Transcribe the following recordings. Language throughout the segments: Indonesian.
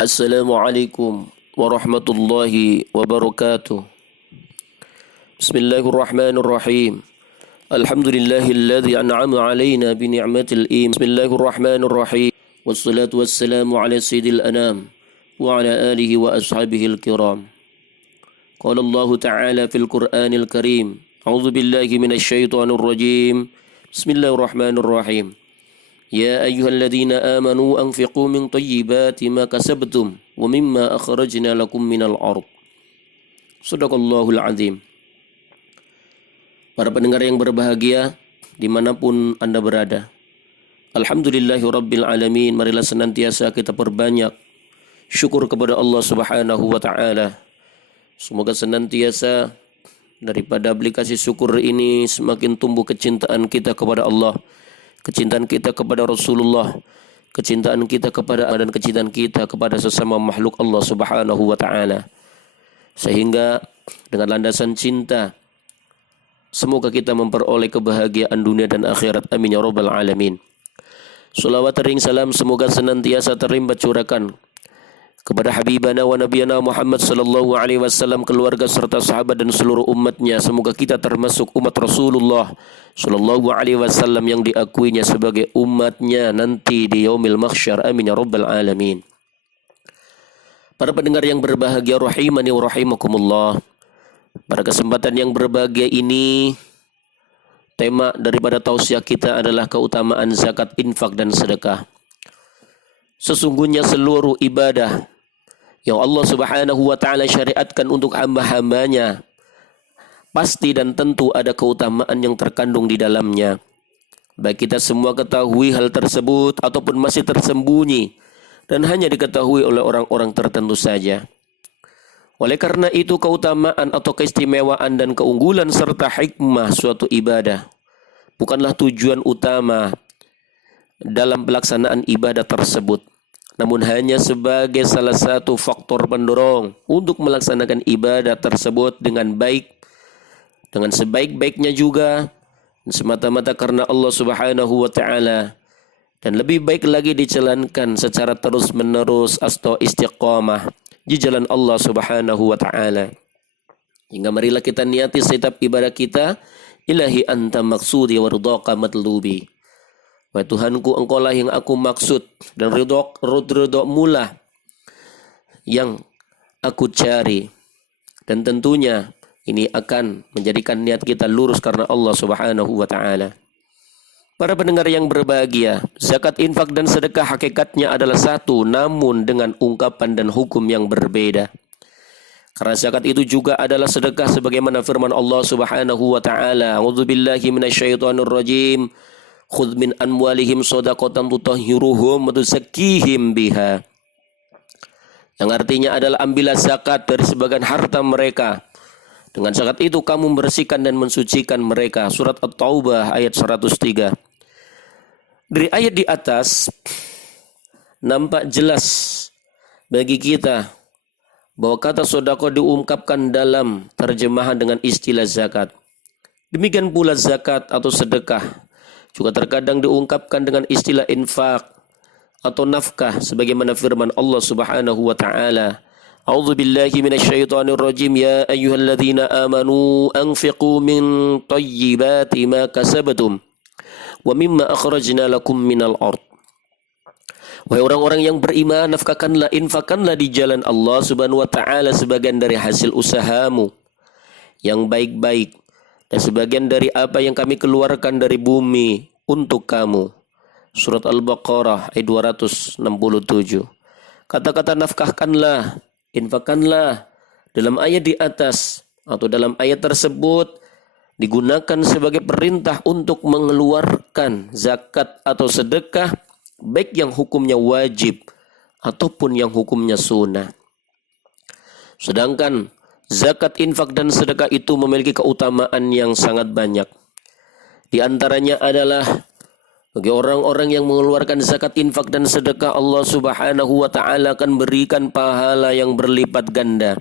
Assalamualaikum warahmatullahi wabarakatuh. Bismillahirrahmanirrahim. Alhamdulillahilladzi an'ama alaina bi ni'matil iman. Bismillahirrahmanirrahim. Wassalatu wassalamu ala sayyidil anam wa ala alihi wa ashabihil kiram. Qala Allah Ta'ala fil Qur'anil Karim. A'udzu billahi minasy syaithanir rajim. Bismillahirrahmanirrahim. يا أيها الذين آمنوا أنفقوا من طيبات ما كسبتم ومما أخرجنا لكم من الأرض. Sadaqallahul azim. Para pendengar yang berbahagia dimanapun Anda berada, Alhamdulillahi Rabbil Alamin. Marilah senantiasa kita perbanyak syukur kepada Allah Subhanahu wa Ta'ala. Semoga senantiasa daripada aplikasi syukur ini semakin tumbuh kecintaan kita kepada Allah, kecintaan kita kepada Rasulullah, kecintaan kita kepada dan kecintaan kita kepada sesama makhluk Allah Subhanahu wa Ta'ala. Sehingga dengan landasan cinta semoga kita memperoleh kebahagiaan dunia dan akhirat. Amin ya rabbal alamin. Salawat ring salam semoga senantiasa terlimpah curahkan kepada Habibana wa Nabiyana Muhammad sallallahu alaihi wasallam, keluarga serta sahabat dan seluruh umatnya. Semoga kita termasuk umat Rasulullah sallallahu alaihi wasallam yang diakuinya sebagai umatnya nanti di yaumil mahsyar. Amin ya rabbal alamin. Para pendengar yang berbahagia rahimani wa rahimakumullah. Pada kesempatan yang berbahagia ini, tema daripada tausiah kita adalah keutamaan zakat, infak dan sedekah. Sesungguhnya seluruh ibadah yang Allah Subhanahu wa Ta'ala syariatkan untuk hamba-hambanya pasti dan tentu ada keutamaan yang terkandung di dalamnya. Baik kita semua ketahui hal tersebut ataupun masih tersembunyi dan hanya diketahui oleh orang-orang tertentu saja. Oleh karena itu, keutamaan atau keistimewaan dan keunggulan serta hikmah suatu ibadah bukanlah tujuan utama dalam pelaksanaan ibadah tersebut, namun hanya sebagai salah satu faktor pendorong untuk melaksanakan ibadah tersebut dengan baik, dengan sebaik-baiknya juga, semata-mata karena Allah Subhanahu wa Ta'ala, dan lebih baik lagi dijalankan secara terus-menerus atau istiqamah di jalan Allah Subhanahu wa Ta'ala. Hingga marilah kita niati setiap ibadah kita, ilahi anta maksudi wa ridhaka matlubi. Wahai Tuhanku, Engkau lah yang aku maksud dan ridho-Mu lah yang aku cari. Dan tentunya ini akan menjadikan niat kita lurus karena Allah Subhanahu wa Ta'ala. Para pendengar yang berbahagia, zakat, infak dan sedekah hakikatnya adalah satu, namun dengan ungkapan dan hukum yang berbeda. Karena zakat itu juga adalah sedekah sebagaimana firman Allah Subhanahu wa Ta'ala, A'udzubillahi minasyaitonir rajim. Khudh min amwalihim shadaqatan tutahhiruhum wa tuzakkihim biha. Yang artinya adalah ambillah zakat dari sebagian harta mereka. Dengan zakat itu kamu membersihkan dan mensucikan mereka. Surat At-Taubah ayat 103. Dari ayat di atas nampak jelas bagi kita bahwa kata sedekah diungkapkan dalam terjemahan dengan istilah zakat. Demikian pula zakat atau sedekah juga terkadang diungkapkan dengan istilah infak atau nafkah sebagaimana firman Allah Subhanahu wa Ta'ala, A'udzu billahi minasyaitonir rajim, ya ayyuhalladzina amanu anfiqu min thayyibati ma kasabtum wa mimma akhrajna lakum minal ard. Wahai orang-orang yang beriman, nafkahkanlah, infakkanlah di jalan Allah Subhanahu wa Ta'ala sebagian dari hasil usahamu yang baik-baik dan sebagian dari apa yang kami keluarkan dari bumi untuk kamu. Surat Al-Baqarah ayat 267. Kata-kata nafkahkanlah, infakkanlah dalam ayat di atas atau dalam ayat tersebut digunakan sebagai perintah untuk mengeluarkan zakat atau sedekah, baik yang hukumnya wajib ataupun yang hukumnya sunnah. Sedangkan zakat, infak dan sedekah itu memiliki keutamaan yang sangat banyak. Di antaranya adalah bagi orang-orang yang mengeluarkan zakat, infak dan sedekah, Allah Subhanahu wa Ta'ala akan berikan pahala yang berlipat ganda.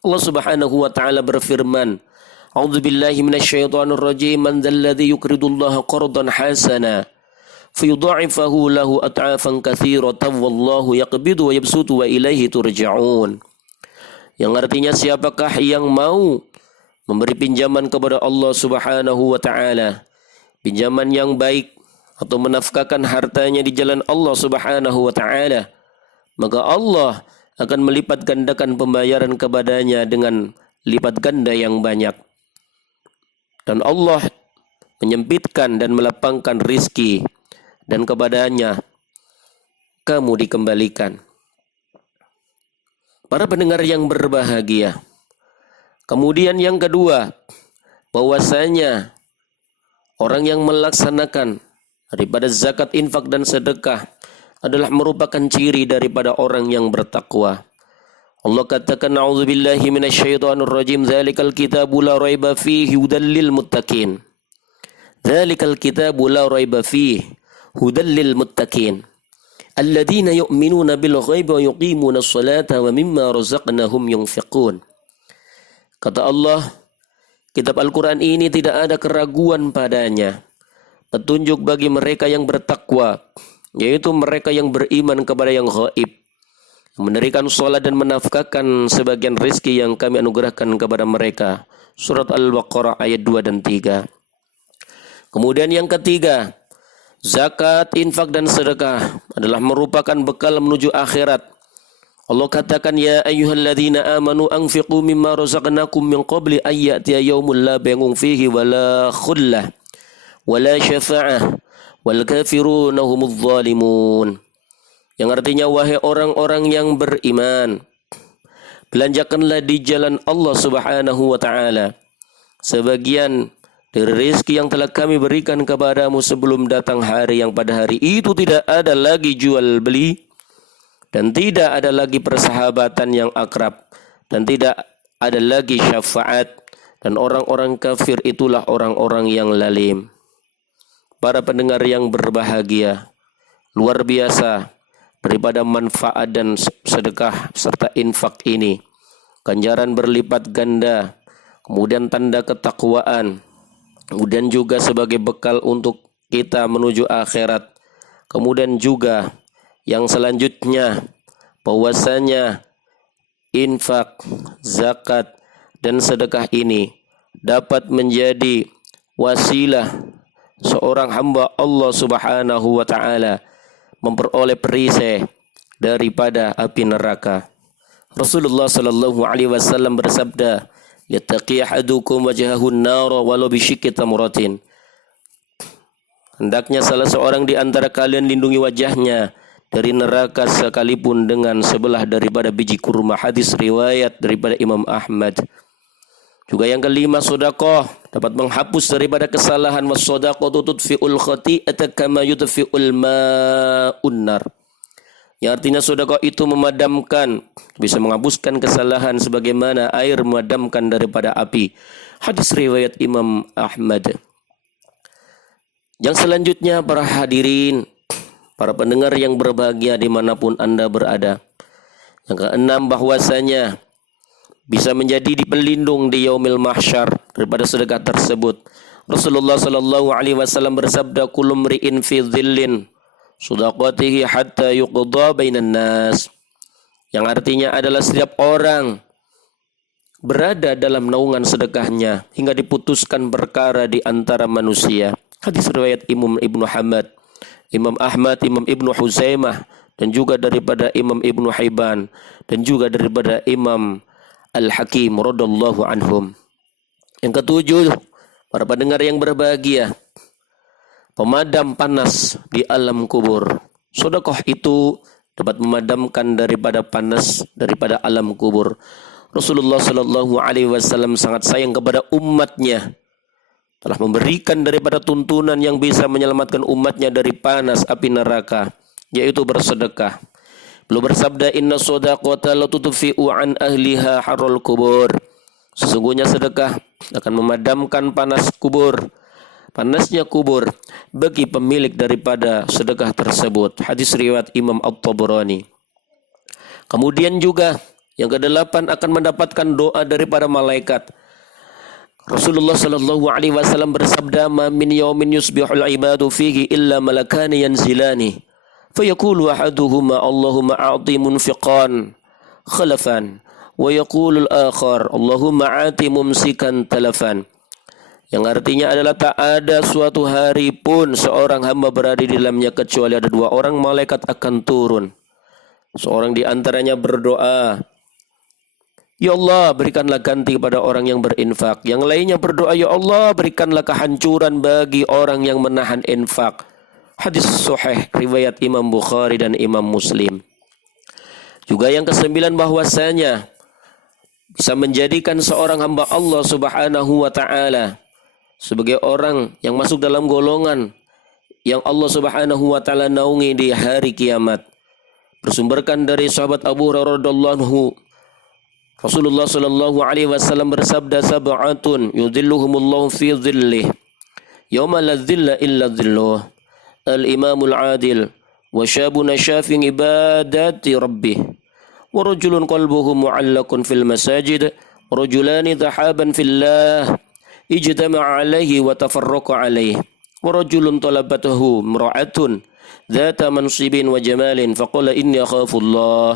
Allah Subhanahu wa Ta'ala berfirman, A'udzu billahi minasyaitonir rajim, man dzalladzi yuqridullaha qardan hasana fayudha'ifahu lahu at'afan katsiratan wallahu yaqbidu wa yabsutu wa ilaihi turja'un. Yang artinya siapakah yang mau memberi pinjaman kepada Allah Subhanahu wa taala, pinjaman yang baik atau menafkahkan hartanya di jalan Allah Subhanahu wa taala, maka Allah akan melipat gandakan pembayaran kepadanya dengan lipat ganda yang banyak. Dan Allah menyempitkan dan melapangkan rizki, dan kepadanya kamu dikembalikan. Para pendengar yang berbahagia, kemudian yang kedua, bahwasanya orang yang melaksanakan daripada zakat, infak dan sedekah adalah merupakan ciri daripada orang yang bertakwa. Allah katakan, a'udzubillahi minasyaitonirrajim, dzalikal kitabu la raiba fihi hudal lil muttaqin. Dzalikal kitabu la raiba fihi hudal lil muttaqin. Alladzina yu'minuna bil ghaibi wa yuqimuna as-salata wa mimma razaqnahum yunfiqun. Kata Allah, kitab Al-Quran ini tidak ada keraguan padanya, petunjuk bagi mereka yang bertakwa, yaitu mereka yang beriman kepada yang gaib, mendirikan salat dan menafkahkan sebagian rizki yang kami anugerahkan kepada mereka. Surat Al-Baqarah ayat 2 dan 3. Kemudian yang ketiga, zakat, infak dan sedekah adalah merupakan bekal menuju akhirat. Allah katakan, ya ayyuhalladzina amanu anfiqu mimma razaqnakum min qabli an ya'tiya yaumun la bay'un fihi wala khullah wala syafa'ah wal kafiruna humudz zalimun. Yang artinya, wahai orang-orang yang beriman, belanjakanlah di jalan Allah Subhanahu wa taala sebagian dari rezeki yang telah kami berikan kepadamu sebelum datang hari yang pada hari itu tidak ada lagi jual beli, dan tidak ada lagi persahabatan yang akrab, dan tidak ada lagi syafaat, dan orang-orang kafir itulah orang-orang yang lalim. Para pendengar yang berbahagia, luar biasa daripada manfaat dan sedekah serta infak ini. Ganjaran berlipat ganda, kemudian tanda ketakwaan, kemudian juga sebagai bekal untuk kita menuju akhirat. Kemudian juga yang selanjutnya, bahwasanya infak, zakat, dan sedekah ini dapat menjadi wasilah seorang hamba Allah Subhanahu wa taala memperoleh perisai daripada api neraka. Rasulullah sallallahu alaihi wasallam bersabda, "Yattaqi ahadukum wajhahun nar walau bisyikki tamratin." Hendaknya salah seorang di antara kalian lindungi wajahnya dari neraka sekalipun dengan sebelah daripada biji kurma. Hadis riwayat daripada Imam Ahmad. Juga yang kelima, sedekah dapat menghapus daripada kesalahan. Was-shadaqatu tudfi'ul khati'ata kama yudfi'ul ma'un nar. Yang artinya sedekah itu memadamkan, bisa menghapuskan kesalahan sebagaimana air memadamkan daripada api. Hadis riwayat Imam Ahmad. Yang selanjutnya, para hadirin, para pendengar yang berbahagia dimanapun Anda berada. Yang keenam, bahwasanya bisa menjadi pelindung di yaumil mahsyar daripada sedekah tersebut. Rasulullah sallallahu alaihi wasallam bersabda, kullu mri'in fi dhillin shadaqatihi hatta yuqda bainan nas. Yang artinya adalah setiap orang berada dalam naungan sedekahnya hingga diputuskan perkara di antara manusia. Hadis riwayat Imam Ibnu Ahmad, Imam Ibnu Huzaimah, dan juga daripada Imam Ibnu Hibban, dan juga daripada Imam Al-Hakim radhiyallahu anhum. Yang ketujuh, para pendengar yang berbahagia, pemadam panas di alam kubur. Sedekah itu dapat memadamkan daripada panas daripada alam kubur. Rasulullah sallallahu alaihi wasallam sangat sayang kepada umatnya, telah memberikan daripada tuntunan yang bisa menyelamatkan umatnya dari panas api neraka, yaitu bersedekah. Beliau bersabda, inna shadaqata la tudfi'u an ahliha harul kubur. Sesungguhnya sedekah akan memadamkan panas kubur, panasnya kubur bagi pemilik daripada sedekah tersebut. Hadis riwayat Imam At-Tabrani. Kemudian juga yang kedelapan, akan mendapatkan doa daripada malaikat. Rasulullah sallallahu alaihi wasallam bersabda, "Ma min yawmin yusbihul ibadu fihi illa malakani yanzilani, fayaqulu ahaduhuma Allahumma a'ti munfiqan khalafan, wa yaqulu al-akhar Allahumma a'ti mumsikan talafan." Yang artinya adalah tak ada suatu hari pun seorang hamba berada di dalamnya kecuali ada dua orang malaikat akan turun. Seorang di antaranya berdoa, "Ya Allah, berikanlah ganti kepada orang yang berinfak." Yang lainnya berdoa, "Ya Allah, berikanlah kehancuran bagi orang yang menahan infak." Hadis sahih riwayat Imam Bukhari dan Imam Muslim. Juga yang kesembilan, bahwasanya bisa menjadikan seorang hamba Allah Subhanahu wa taala sebagai orang yang masuk dalam golongan yang Allah Subhanahu wa taala naungi di hari kiamat. Bersumberkan dari sahabat Abu Hurairah radhiyallahu anhu, Rasulullah sallallahu alaihi wasallam bersabda, "Sab'atun yudhilluhumullahu fi dhillih yauma la dhilla illa dhilluh, al-imamul adil, wa syabun syafin ibadati rabbih, wa rajulun qalbuhu mu'allaqun fil masajid, wa rajulani dhahaban fillah ijtama'a alaihi wa tafarraqa alaihi, wa rajulun talabatuhu imra'atun ذات منصب وجمال فقال إني أخاف الله,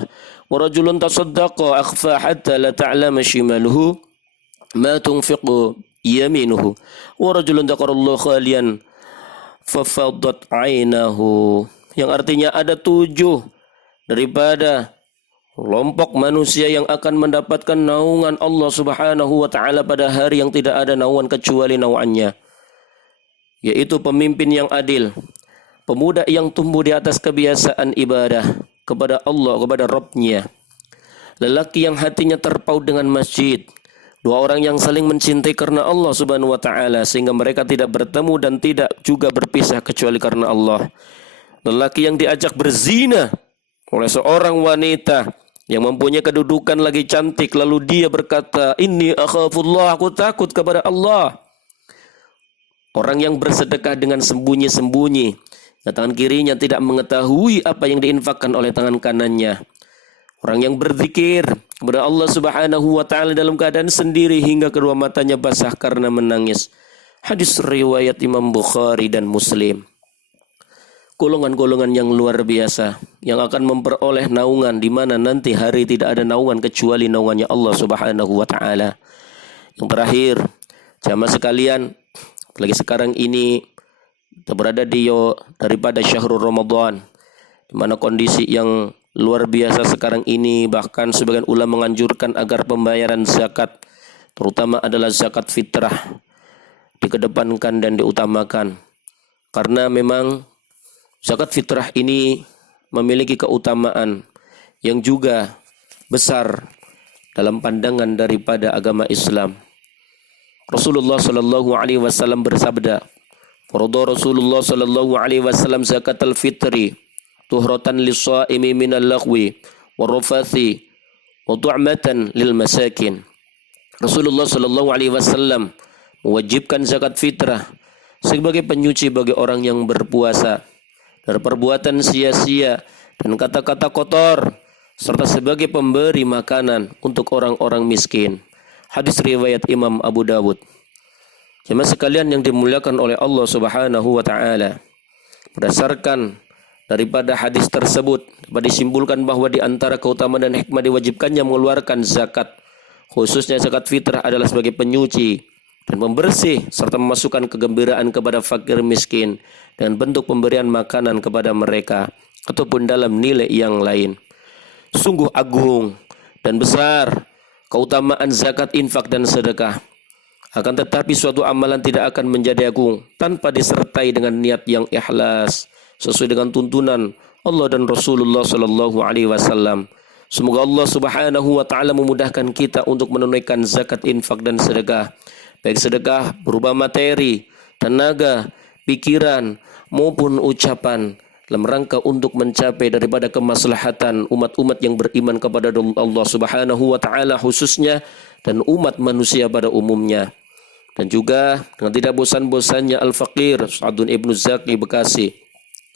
ورجل تصدق أخفى حتى لا تعلم شماله ما تنفق يمينه, ورجل ذكر الله خاليا ففضت عينه." Yang artinya ada 7 daripada kelompok manusia yang akan mendapatkan naungan Allah Subhanahu wa taala pada hari yang tidak ada naungan kecuali naungannya, yaitu pemimpin yang adil, pemuda yang tumbuh di atas kebiasaan ibadah kepada Allah, kepada Rabb-Nya, lelaki yang hatinya terpaut dengan masjid, 2 orang yang saling mencintai karena Allah Subhanahu wa taala sehingga mereka tidak bertemu dan tidak juga berpisah kecuali karena Allah, lelaki yang diajak berzina oleh seorang wanita yang mempunyai kedudukan lagi cantik, lalu dia berkata, "Inni akhafullah, aku takut kepada Allah." Orang yang bersedekah dengan sembunyi-sembunyi, tangan kirinya tidak mengetahui apa yang diinfakkan oleh tangan kanannya. Orang yang berzikir kepada Allah Subhanahu wa taala dalam keadaan sendiri hingga kedua matanya basah karena menangis. Hadis riwayat Imam Bukhari dan Muslim. Golongan-golongan yang luar biasa yang akan memperoleh naungan di mana nanti hari tidak ada naungan kecuali naungannya Allah Subhanahu wa taala. Yang terakhir, jamaah sekalian, apalagi sekarang ini kita berada daripada syahrul Ramadan, di mana kondisi yang luar biasa sekarang ini, bahkan sebagian ulama menganjurkan agar pembayaran zakat, terutama adalah zakat fitrah, dikedepankan dan diutamakan. Karena memang zakat fitrah ini memiliki keutamaan yang juga besar dalam pandangan daripada agama Islam. Rasulullah sallallahu alaihi wasallam bersabda, "Farada Rasulullah sallallahu alaihi wasallam zakatul fitri tuhratan lis-shaimi minal laghwi war-rafathi wa tu'matan lil masakin." Rasulullah sallallahu alaihi wasallam mewajibkan zakat fitrah sebagai penyuci bagi orang yang berpuasa dari perbuatan sia-sia dan kata-kata kotor, serta sebagai pemberi makanan untuk orang-orang miskin. Hadis riwayat Imam Abu Dawud. Jemaah sekalian yang dimuliakan oleh Allah Subhanahu wa taala, berdasarkan daripada hadis tersebut dapat disimpulkan bahwa di antara keutamaan dan hikmah diwajibkannya mengeluarkan zakat, khususnya zakat fitrah, adalah sebagai penyuci dan pembersih serta memasukkan kegembiraan kepada fakir miskin dan bentuk pemberian makanan kepada mereka ataupun dalam nilai yang lain. Sungguh agung dan besar keutamaan zakat, infak dan sedekah. Akan tetapi suatu amalan tidak akan menjadi agung tanpa disertai dengan niat yang ikhlas sesuai dengan tuntunan Allah dan Rasulullah sallallahu alaihi wasallam. Semoga Allah Subhanahu wa taala memudahkan kita untuk menunaikan zakat, infak dan sedekah. Baik sedekah berupa materi, tenaga, pikiran maupun ucapan dalam rangka untuk mencapai daripada kemaslahatan umat-umat yang beriman kepada Allah Subhanahu wa taala khususnya dan umat manusia pada umumnya. Dan juga dengan tidak bosan-bosannya Al-Faqir Sa'dun Ibnu Zaki Bekasi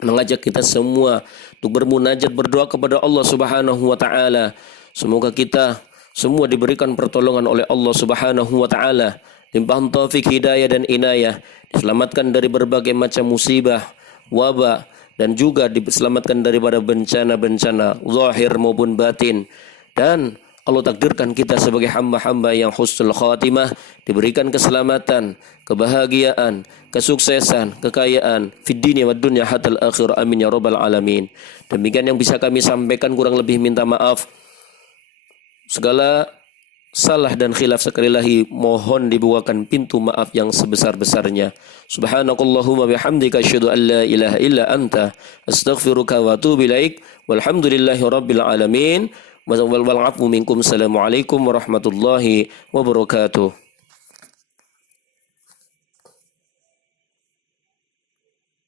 mengajak kita semua untuk bermunajat, berdoa kepada Allah Subhanahu wa taala. Semoga kita semua diberikan pertolongan oleh Allah Subhanahu wa taala limpahan taufik, hidayah dan inayah, diselamatkan dari berbagai macam musibah, wabah, dan juga diselamatkan daripada bencana-bencana zahir maupun batin. Dan Allah takdirkan kita sebagai hamba-hamba yang husnul khatimah, diberikan keselamatan, kebahagiaan, kesuksesan, kekayaan fid dunya wad dunya hatal akhir, amin ya rabbal alamin. Demikian yang bisa kami sampaikan, kurang lebih minta maaf. Segala salah dan khilaf sekali lagi mohon dibukakan pintu maaf yang sebesar-besarnya. Subhanakallahumma bihamdika asyhadu an la ilaha illa anta astaghfiruka wa atubu ilaik. Walhamdulillahi rabbil alamin. Wal afu minkum. Assalamualaikum warahmatullahi wabarakatuh.